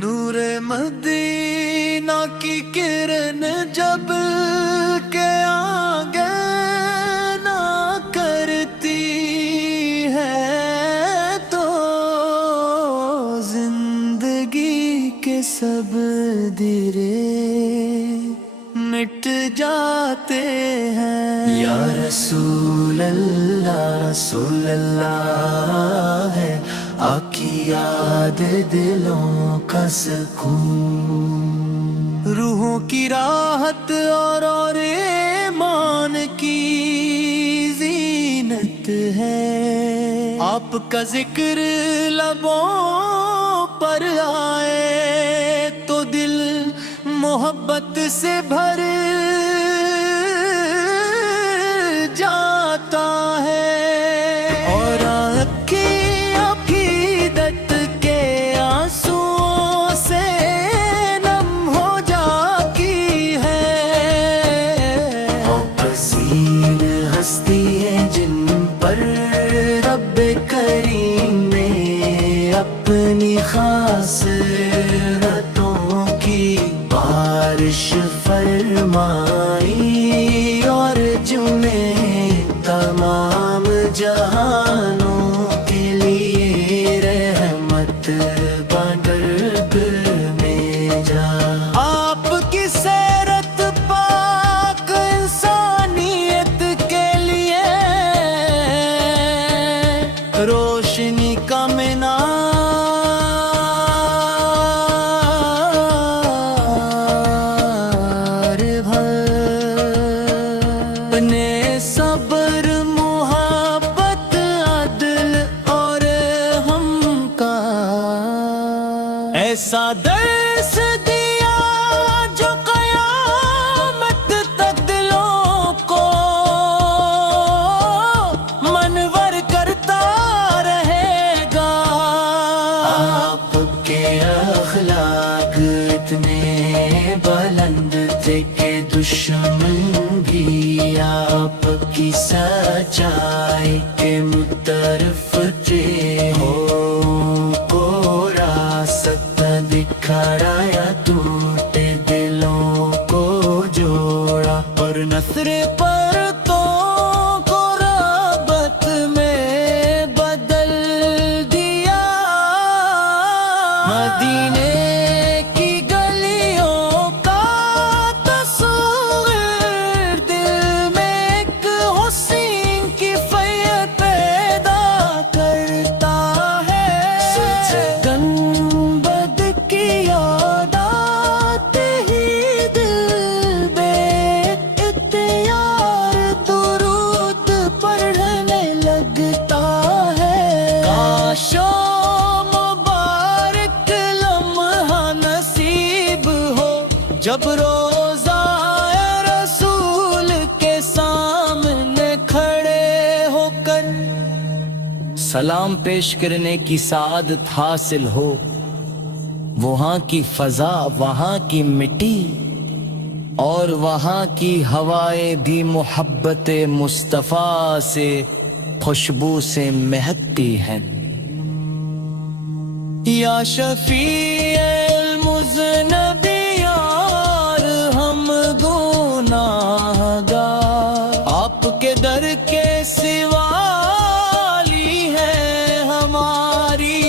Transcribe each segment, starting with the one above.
نور مدینہ کی کرن جب کے آگے نہ کرتی ہے تو زندگی کے سب درے مٹ جاتے ہیں۔ یا رسول اللہ ہے آقی یاد دلوں کا سکون، روحوں کی راحت اور ایمان کی زینت ہے۔ آپ کا ذکر لبوں پر آئے تو دل محبت سے بھر جاتا ہے، اور جن پر رب کریم نے اپنی خاص رحمتوں کی بارش فرمائی، اور جنہیں تمام جہانوں کے لیے رحمت بندرگ میں جا۔ آپ کی سیرت پاک انسانیت کے لیے روشنی کا مینار اپنے صبر محبت عدل اور ہم کا ایسا درس دیا جو قیامت تک دلوں کو منور کرتا رہے گا۔ آپ کے اخلاق اتنے بلند تھے کہ دشمن بھی آپ کی سچائی کے مترف تھے۔ ہو کو راست دکھایا ٹوٹے دلوں کو جوڑا، اور نثر پر تو کو رحمت میں بدل دیا۔ مدینے کی گلیوں کا تصور دل میں ایک حسین کی فیض پیدا کرتا ہے۔ گنبد کی یاد آتے ہی دل میں اختیار درود پڑھنے لگتا ہے۔ کاش و مبارک لمحہ نصیب ہو جب روضہ رسول کے سامنے کھڑے ہو کر سلام پیش کرنے کی سعادت حاصل ہو۔ وہاں کی فضا، وہاں کی مٹی اور وہاں کی ہوائیں بھی محبت مصطفیٰ سے خوشبو سے مہکتی ہیں۔ یا شفیع المذنبین ہم گناہگار، آپ کے در کے سوا لی ہے ہماری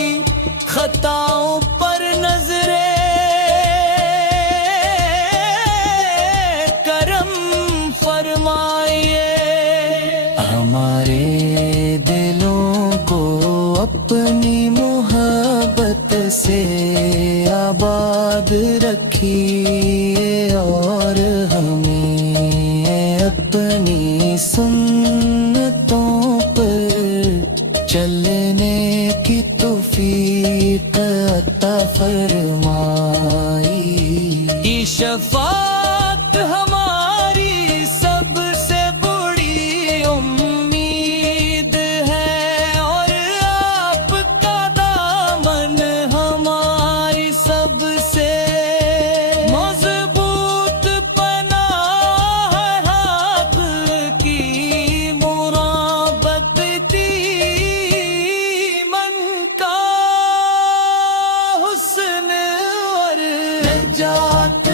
خطاؤں پر نظریں کرم فرمائیے۔ ہمارے دلوں کو اپنی محبت سے آباد رکھیے، اور ہمیں اپنی سنتوں پر چلنے کی توفیق عطا فرمائی۔ شفاعت ہماری سب سے بڑی امید ہے، اور آپ کا دامن ہماری سب سے مضبوط پناہ ہے۔ آپ کی مرابط تھی من کا نجات